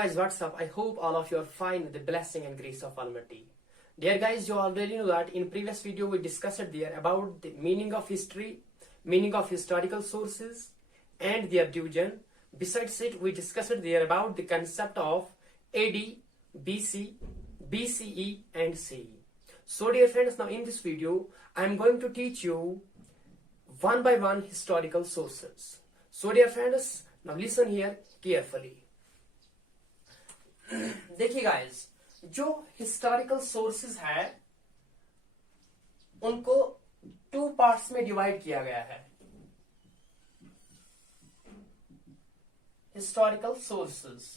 guys, what's up? I hope all of you are fine with the blessing and grace of Almighty. Dear guys, you already know that in previous video we discussed there about the meaning of history, meaning of historical sources and their division. Besides it, we discussed there about the concept of AD, BC, BCE and CE. So dear friends, now in this video, I am going to teach you one by one historical sources. So dear friends, now listen here carefully. देखिए guys, जो historical sources है उनको two parts में divide किया गया है. Historical sources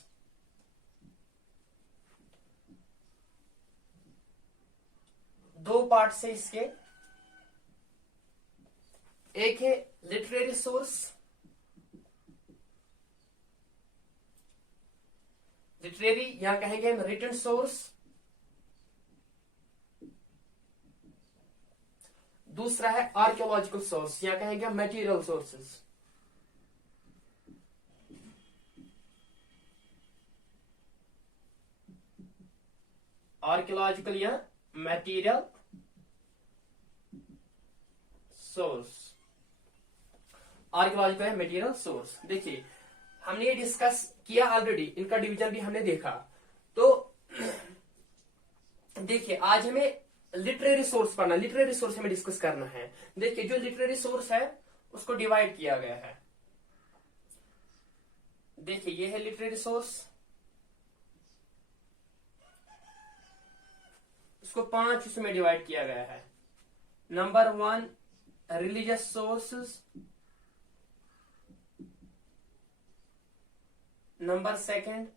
दो part से इसके. एक है लिटरेरी सोर्स. लिटरेरी यहां कहेंगे हम रिटन सोर्स. दूसरा है आर्कियोलॉजिकल सोर्स, यहां कहेंगे हम मटेरियल सोर्सेस. आर्कियोलॉजिकल या मटेरियल सोर्स. आर्कियोलॉजिकल या मटेरियल सोर्स. देखिए हमने ये डिस्कस किया ऑलरेडी, इनका डिवीजन भी हमने देखा. तो देखिए आज हमें लिटरेरी सोर्स पढ़ना, लिटरेरी सोर्स हमें डिस्कस करना है. देखिए जो लिटरेरी सोर्स है उसको डिवाइड किया गया है. देखिए ये है लिटरेरी सोर्स. उसको 5 उसमें डिवाइड किया गया है. Number 1 religious sources. Number 2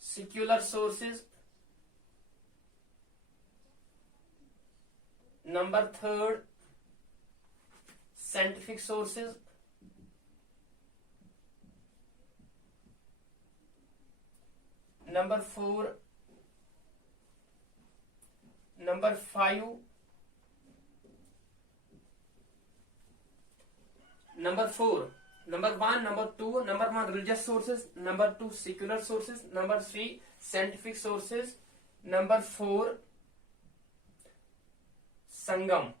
secular sources. Number 3 scientific sources. Number 4 Number 5 Number 4 Number 1, number 2, number 1 religious sources, number 2 secular sources, number 3 scientific sources, number 4 Sangam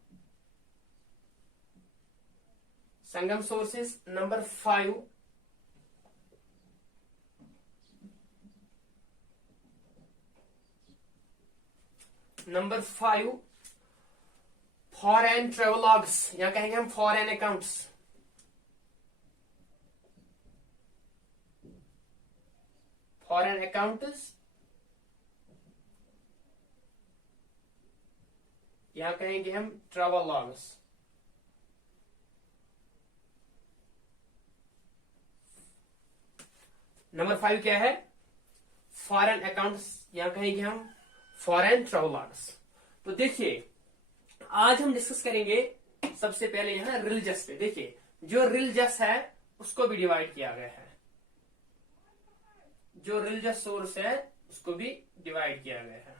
sources, number 5 foreign travelogues, या कहेंगे हम foreign accounts. Foreign accounts यहां कहेंगे हम travel logs. Number 5 क्या है? Foreign accounts, यहां कहेंगे हम फॉरेन ट्रैवल लॉग्स. तो देखिए आज हम डिस्कस करेंगे सबसे पहले यहां रिलीजियस पे. देखिए जो रिलीजियस है उसको भी डिवाइड किया गया है. जो रिलीजियस सोर्स है उसको भी डिवाइड किया गया है.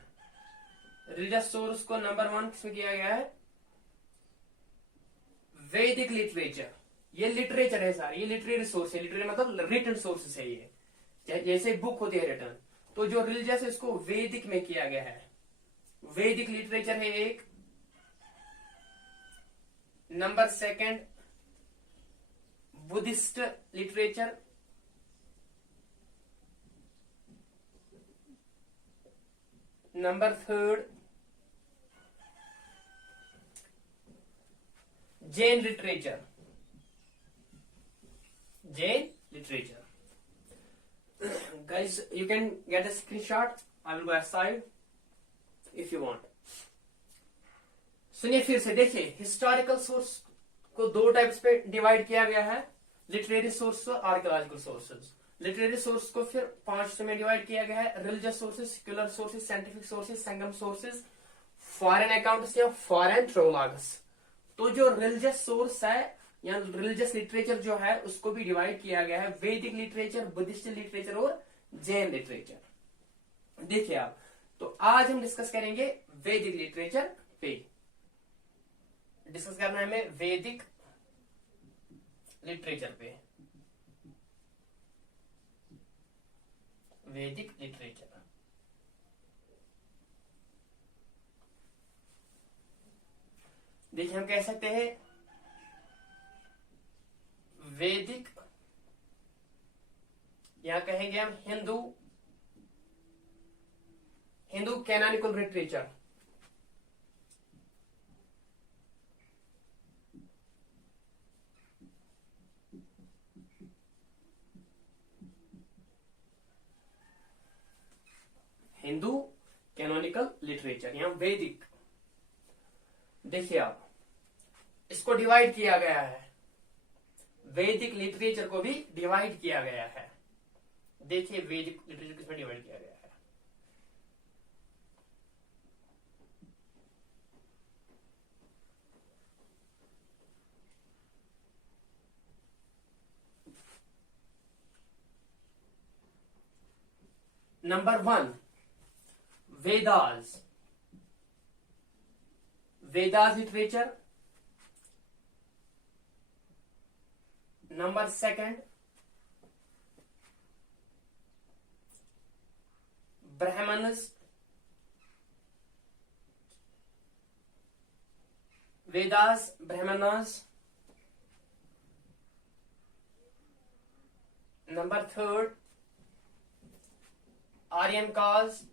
रिलीजियस सोर्स को नंबर 1 किसमें किया गया है? वैदिक लिटरेचर. ये लिटरेचर है सारी, ये लिटरेरी सोर्स है. लिटरेरी मतलब रिटन सोर्सेस है. ये जैसे बुक होती है रिटन, तो जो रिलीजियस है इसको वैदिक में किया गया है. वैदिक लिटरेचर है एक. Number 2 Buddhist literature. Number 3 Jain literature. Jain literature. Guys, you can get a screenshot. I will go aside if you want. सुनिए फिर से. देखिए हिस्टोरिकल सोर्स को 2 टाइप्स पे डिवाइड किया गया है, लिटरेरी सोर्स और आर्कियोलॉजिकल सोर्सेज. लिटरेरी सोर्स को फिर 5 में डिवाइड किया गया है. Religious sources, secular sources, scientific sources, Sangam sources, foreign accounts या फॉरेन ट्रैवलॉग्स. तो जो रिलीजियस सोर्स है या रिलीजियस लिटरेचर जो है उसको भी डिवाइड किया गया है वैदिक लिटरेचर, बुद्धिस्ट लिटरेचर और जैन लिटरेचर. देखिए आप, तो आज हम डिस्कस करेंगे वैदिक लिटरेचर पे. डिस्कस करना है हमें वैदिक लिटरेचर पे. वैदिक लिटरेचर। देखिए हम कह सकते हैं वैदिक, यहां कहेंगे हम Hindu canonical literature. Hindu canonical literature, यहां वैदिक। देखिए आप, इसको डिवाइड किया गया है, वैदिक लिटरेचर को भी डिवाइड किया गया है। देखिए वैदिक लिटरेचर किसमें डिवाइड किया गया है। Number 1 Vedas, Vedas literature. Number 2 Brahmanas, Vedas Brahmanas. Number 3 Aryan caste.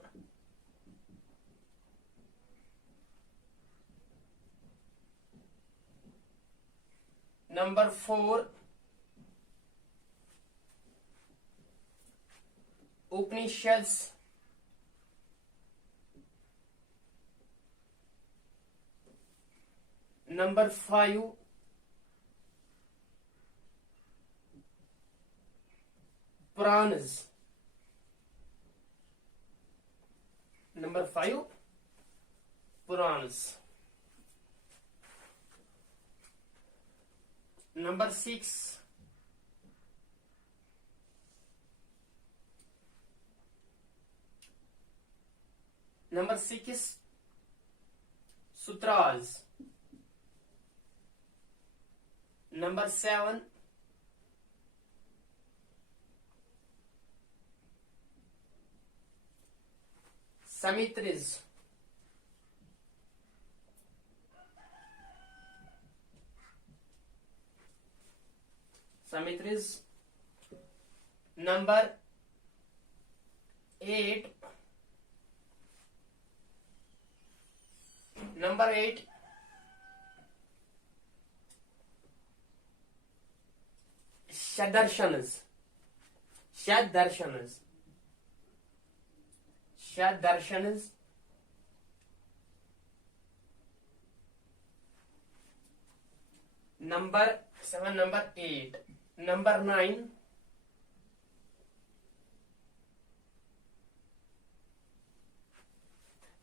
Number 4 Upanishads. Number 5 Puranas. Number 5 Puranas. Number 6 Sutras. Number 7 Smritis. Number 8 Shaddarshanas. Number 8 number 9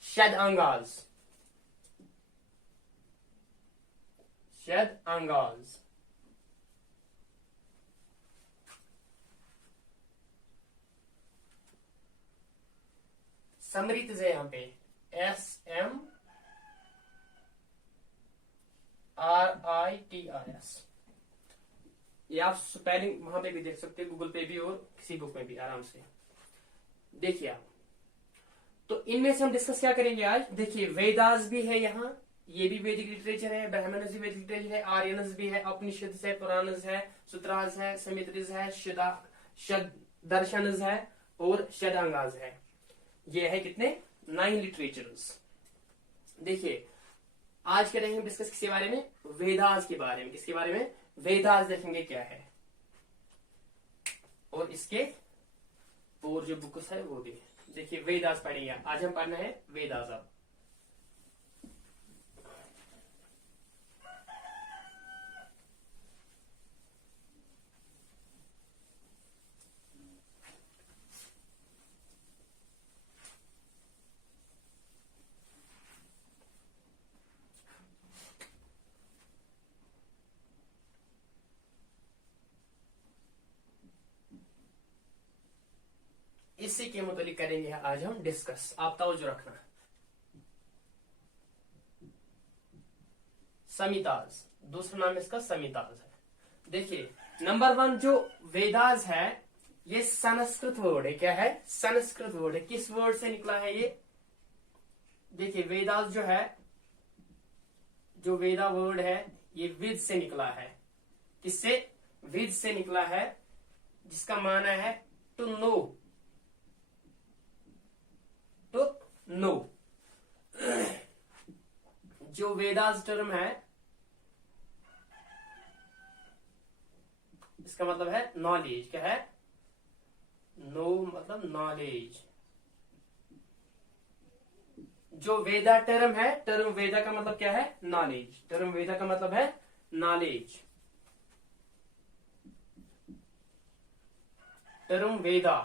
शद अंगाज। समृद्ध है यहाँ पे SMRITRS। ये आप स्पेलिंग वहां पे भी देख सकते हैं, गूगल पे भी और किसी बुक में भी आराम से देखिए आप। तो इनमें से हम डिस्कस क्या करेंगे आज। देखिए वेदास भी है यहाँ, ये भी वैदिक लिटरेचर है, ब्राह्मणस भी वैदिक लिटरेचर है, आर्यनस भी है, उपनिषद है, पुराणस है, सूत्रास है, समित्रिस है, शद दर्शनस है और शदांगाज है। ये है कितने 9 लिटरेचर्स। देखिए आज करेंगे हम डिस्कस किसके बारे में, वेदास के बारे में। किसके बारे में, वेदास देखेंगे क्या है और इसके और जो बुक्स है वो भी। देखिए वेदास पढ़ेंगे आज हम, पढ़ना है वेदास। अब इसी के मुताबिक करेंगे आज हम डिस्कस, आप तवज्जो रखना। समिताज, दूसरा नाम इसका समिताज है। देखिए नंबर 1 जो वेदास है ये संस्कृत वर्ड है। क्या है? संस्कृत वर्ड है। किस वर्ड से निकला है ये? देखिए वेदास जो है, जो वेदा वर्ड है ये विद से निकला है। किससे? विद से निकला है, जिसका माना है टू नो, टू नो। जो वेदास टर्म है इसका मतलब है नॉलेज। क्या है? नो मतलब नॉलेज। जो वेदा टर्म है, टर्म वेदा का मतलब क्या है? नॉलेज। टर्म वेदा का मतलब है नॉलेज। टर्म वेदा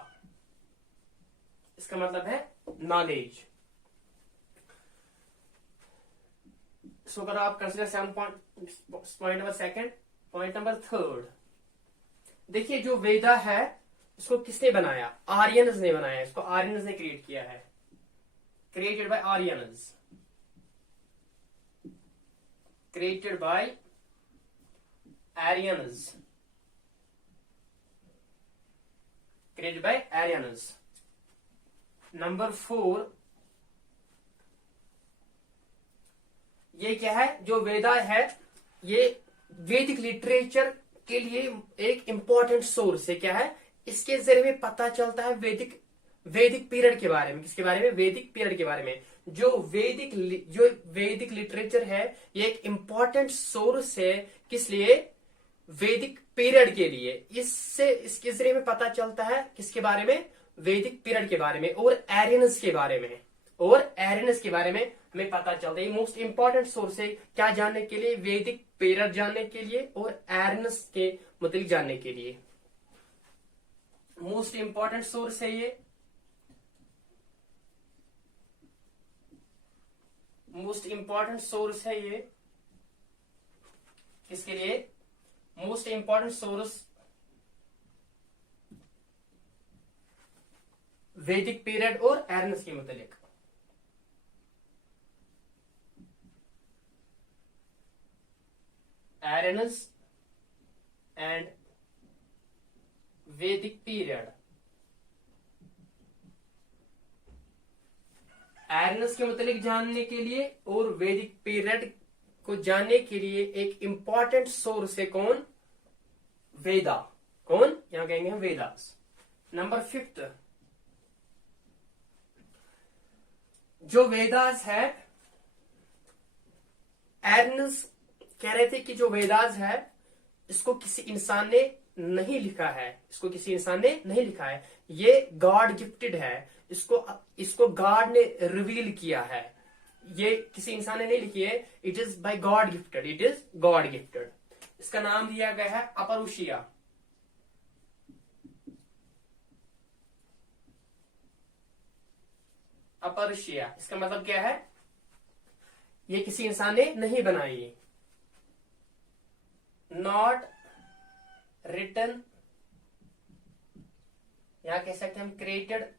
इसका मतलब है नॉलेज। सो अगर आप consider 7 point number second. Point number third, देखिए जो वेदा है इसको किसने बनाया? आर्यंस ने बनाया। इसको आर्यंस ने क्रिएट किया है। Created by Aryans, created by Aryans, created by Aryans. Number 4, ये क्या है? जो वेदा है ये वैदिक लिटरेचर के लिए एक इंपॉर्टेंट सोर्स है। क्या है? इसके जरिए में पता चलता है वैदिक पीरियड के बारे में। किसके बारे में? वैदिक पीरियड के बारे में। जो वैदिक लिटरेचर है ये एक इंपॉर्टेंट सोर्स है। किस लिए? वैदिक पीरियड के लिए। इसके जरिए में पता चलता है किसके बारे में? वैदिक पीरियड के बारे में और एरियंस के बारे में। हमें पता चलता है। ये मोस्ट इंपॉर्टेंट सोर्स है। क्या जानने के लिए? वैदिक पीरियड जानने के लिए और एरियंस के मतलब जानने के लिए। मोस्ट इंपॉर्टेंट सोर्स है ये। मोस्ट इंपॉर्टेंट सोर्स है ये। किसके लिए? मोस्ट इंपॉर्टेंट सोर्स वैदिक पीरियड और एरियंस के मुतालिक। एरियंस एंड वैदिक पीरियड। एरियंस के मुतालिक जानने के लिए और वैदिक पीरियड को जानने के लिए एक इंपॉर्टेंट सोर्स है कौन? वेदा। कौन? यहां कहेंगे हम वेदास। नंबर 5, जो वेदास है, एरियंस कह रहे थे कि जो वेदास है इसको किसी इंसान ने नहीं लिखा है। ये गॉड गिफ्टेड है। इसको गॉड ने रिवील किया है। ये किसी इंसान ने नहीं लिखी है। It is by God gifted. इसका नाम दिया गया है अपरुषिया। इसका मतलब क्या है? ये किसी इंसान ने नहीं बनाई। नॉट रिटन, यहां कह सकते हैं हम क्रिएटेड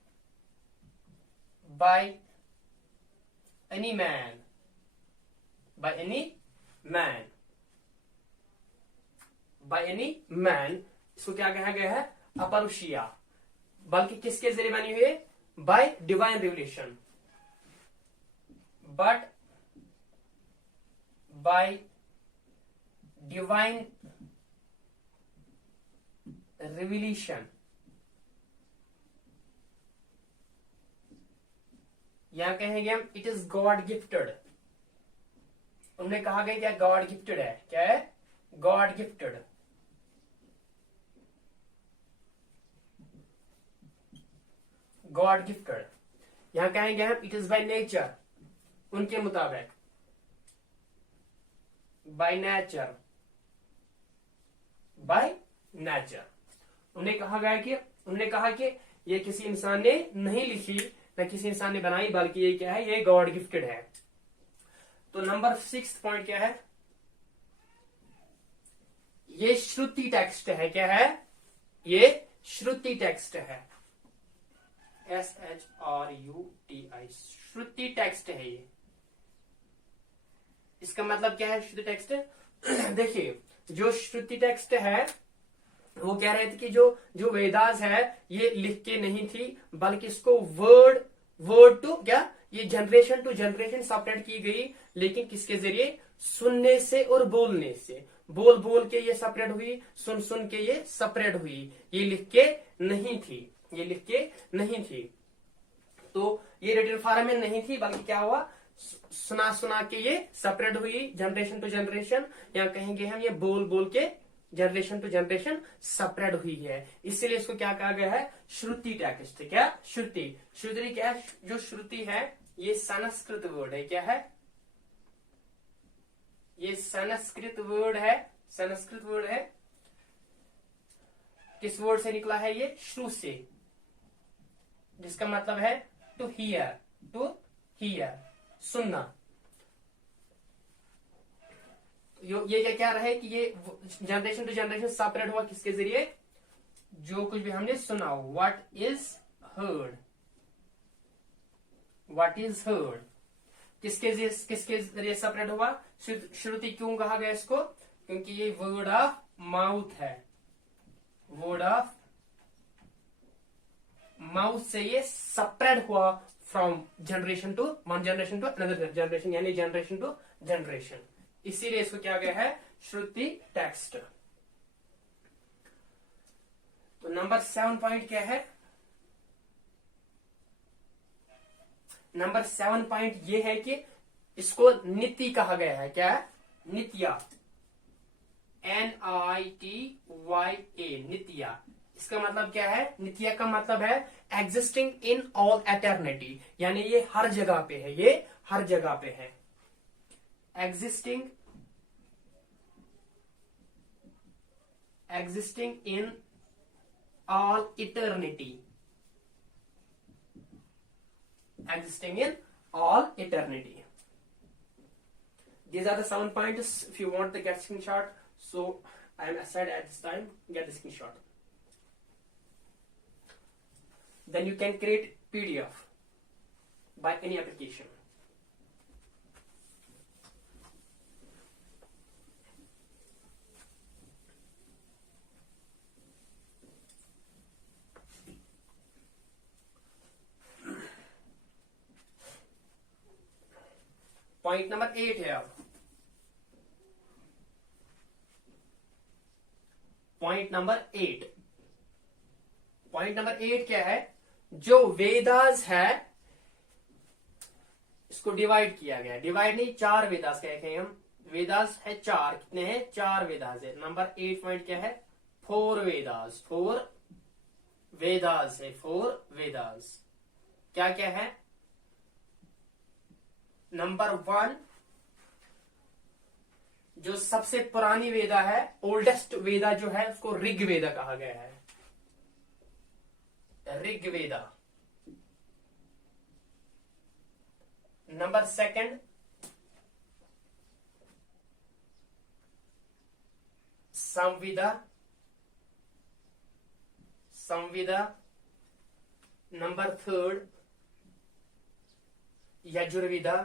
बाय एनी मैन। इसको क्या कहा गया है? अपरुषिया। बल्कि किसके जरिए बनी हुई है? Bye divine revelation. But by divine revelation. यहां कहेंगे हम इट इज गॉड गिफ्टेड। उन्हें कहा गया क्या? गॉड गिफ्टेड है। क्या है? God gifted. यहां कहेंगे हम इट इज बाय नेचर। उनके मुताबिक बाय नेचर। उन्हें कहा कि ये किसी इंसान ने नहीं लिखी, न किसी इंसान ने बनाई, बल्कि ये क्या है? ये गॉड गिफ्टेड है। तो नंबर 6 पॉइंट क्या है? ये श्रुति टेक्स्ट है। क्या है? ये श्रुति टेक्स्ट है। SHRUTI, श्रुति टेक्स्ट है ये। इसका मतलब क्या है? श्रुति टेक्स्ट देखिए जो श्रुति टेक्स्ट है वो कह रहे थे कि जो जो वेदास है ये लिख के नहीं थी, बल्कि इसको वर्ड वर्ड टू क्या, ये जनरेशन टू जनरेशन सेपरेट की गई, लेकिन किसके जरिए, सुनने से और बोलने से, बोल बोल के ये सेपरेट हुई, सुन सुन के ये सेपरेट हुई, ये लिख के नहीं थी, ये लिख के नहीं थी। तो ये रिटन फॉर्म में नहीं थी, बल्कि क्या हुआ, सुना सुना के ये सेपरेट हुई जनरेशन टू जनरेशन, या कहेंगे हम ये बोल बोल के जनरेशन टू जनरेशन सेपरेट हुई है। इसीलिए इसको क्या कहा गया है, श्रुति टेक्स्ट। क्या श्रुति, श्रुति क्या है, जो श्रुति है ये संस्कृत वर्ड है, क्या है, ये संस्कृत वर्ड है, संस्कृत वर्ड है। किस वर्ड से निकला है, ये श्रु से, जिसका मतलब है टू हियर, टू हियर, सुनना। ये क्या रहे कि ये जनरेशन टू जनरेशन सेपरेट हुआ किसके जरिए, जो कुछ भी हमने सुना हो, what is heard, what is heard, किसके जरिए सेपरेट हुआ, श्रुति। क्यों कहा गया इसको, क्योंकि ये वर्ड ऑफ माउथ है, वर्ड ऑफ माउथ से ये सेपरेट हुआ from generation to one generation to another generation, यानी जनरेशन टू जनरेशन। इसीलिए इसको क्या गया है, श्रुति टेक्स्ट। तो नंबर 7 पॉइंट क्या है, नंबर 7 पॉइंट ये है कि इसको नीति कहा गया है। क्या है, नित्या, NITYA, नित्या। इसका मतलब क्या है, नित्या का मतलब है एग्जिस्टिंग इन ऑल एटर्निटी, यानी ये हर जगह पे है, ये हर जगह पे है, existing in all eternity, existing in all eternity. These are the 7 points. If you want the get screenshot, so I am aside at this time, get the screenshot. Then you can create PDF by any application. Point number 8 है। अब point number 8, point number 8 क्या है, जो वेदास है इसको divide किया गया, divide नहीं, 4 वेदास कहे हम, वेदास है 4, कितने हैं, 4 वेदास है। नंबर 8 पॉइंट क्या है, 4 वेदास, 4 वेदास है, 4 वेदास। क्या क्या है, नंबर 1 जो सबसे पुरानी वेदा है, ओल्डेस्ट वेदा जो है उसको ऋग्वेदा कहा गया है, ऋग्वेदा। नंबर 2 संविदा, संविदा। नंबर 3 यजुर्वेदा,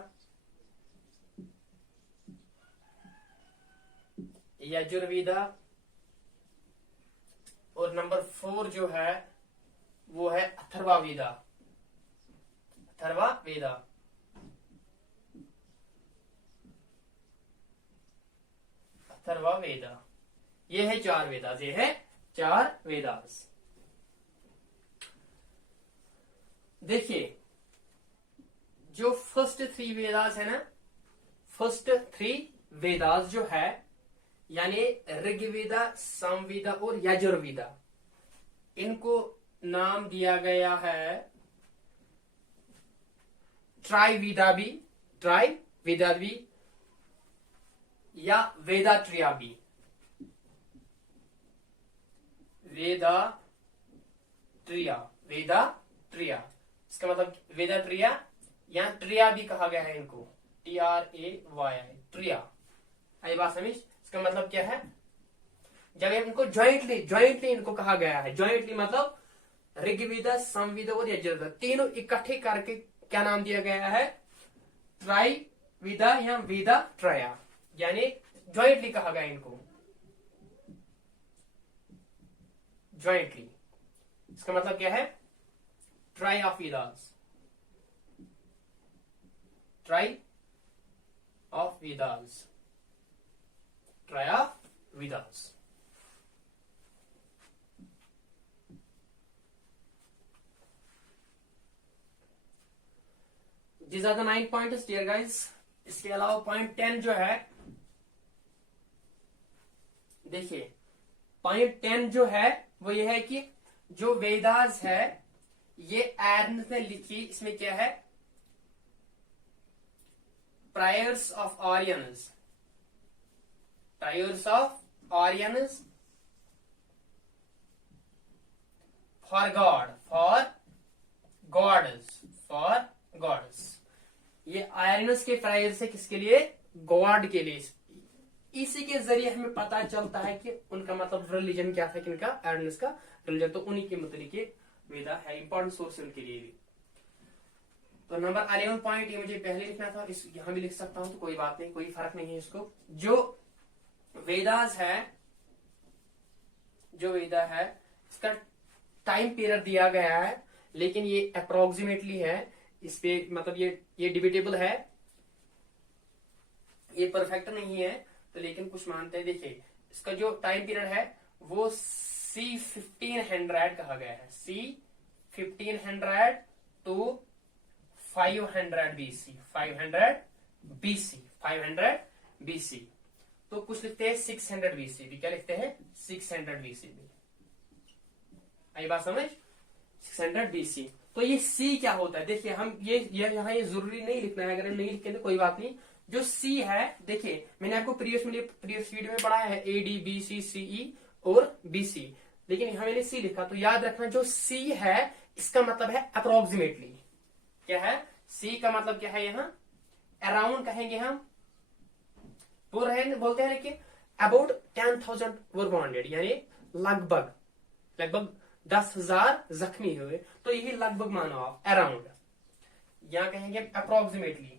यजुर्वेदा। और नंबर 4 जो है वो है अथर्ववेदा, अथर्ववेदा। अथर्ववेदा, ये है 4 वेदास, ये है 4 वेदास। देखिए जो फर्स्ट 3 वेदास है ना, फर्स्ट 3 वेदास जो है, यानी ऋग्वेदा, सामवेदा और यजुर्वेदा, इनको नाम दिया गया है ट्राइवेदा भी, ट्राइवेदा भी, या वेदात्रया भी, वेदात्रया, वेदात्रया। इसका मतलब वेदात्रया या ट्रिया भी कहा गया है इनको, TRAY, ट्रिया। आई बात समझ, इसका मतलब क्या है, जब इनको ज्वाइंटली इनको कहा गया है, ज्वाइंटली मतलब ऋग्वेदा, सामवेदा और यजुर्वेदा तीनों इकट्ठे करके क्या नाम दिया गया है, ट्राइवेदा या वेदा त्रया, यानी ज्वाइंटली कहा गया इनको। ज्वाइंटली। इसका मतलब क्या है? Try of Vedas, try of Vedas, try of Vedas. These are the 9 pointers dear guys। इसके अलावा पॉइंट 10 जो है, देखिए पॉइंट 10 जो है वो ये है कि जो वेदास है ये एरन्स ने लिखी। इसमें क्या है? Prayers of Aryans, prayers of Aryans for God, for gods, for gods. ये आयरनस के प्रायर्स है किसके लिए? गॉड के लिए। इसी के जरिए हमें पता चलता है कि उनका मतलब रिलीजन क्या था, किनका? आयरनस का रिलीजन। तो उन्हीं के मतलब के वेदा है, इंपॉर्टेंट सोर्स उनके लिए भी। तो नंबर 11 पॉइंट ये मुझे पहले लिखना था, इस यहां भी लिख सकता हूं तो कोई बात नहीं, कोई फर्क नहीं है इसको। जो वेदास है, जो वेदा है इसका टाइम पीरियड दिया गया है, लेकिन ये अप्रोक्सीमेटली है। इस पे मतलब ये डिबेटेबल है, ये परफेक्ट नहीं है, तो लेकिन कुछ मानते हैं। देखिए इसका जो टाइम पीरियड है वो C1500 कहा गया है, C1500 to 500 BC, 500 BC। तो कुछ लिखते हैं 600 BC भी। क्या लिखते हैं? 600 BC भी। आई बात समझ? 600 BC। तो ये सी क्या होता है? देखिए हम ये यहाँ ये जरूरी नहीं लिखना है, अगर नहीं लिखेंगे तो कोई बात नहीं। जो सी है, देखिए मैंने आपको प्रीवियस वीडियो में पढ़ाया है ADBCCE और BC, लेकिन यहां मैंने सी लिखा। तो याद रखना जो सी है इसका मतलब है अप्रोक्सीमेटली। क्या है? सी का मतलब क्या है? यहाँ अराउंड कहेंगे हम, बोलते हैं, लेकिन अबाउट 10,000 वर वॉन्डेड, यानी लगभग 10,000 जख्मी हुए। तो यही लगभग मानो आप, अराउंड। यहां कहेंगे अप्रोक्सीमेटली।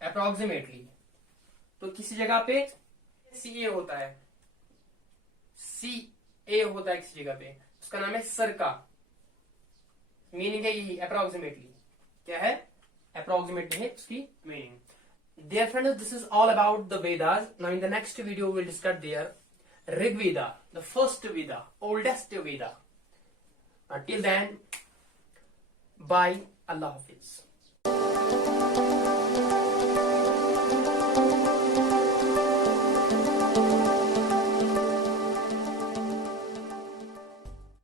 अप्रोक्सीमेटली। तो किसी जगह पे CA होता है, CA होता है किसी जगह पे, उसका नाम है सर्का। मीनिंग है यही, अप्रोक्सीमेटली। क्या है? अप्रोक्सीमेटली है उसकी meaning. Dear friends, this is all about the Vedas. Now in the next video we'll discuss their Rig Veda, the first Veda, oldest Veda. Until then, bye. Allah Hafiz.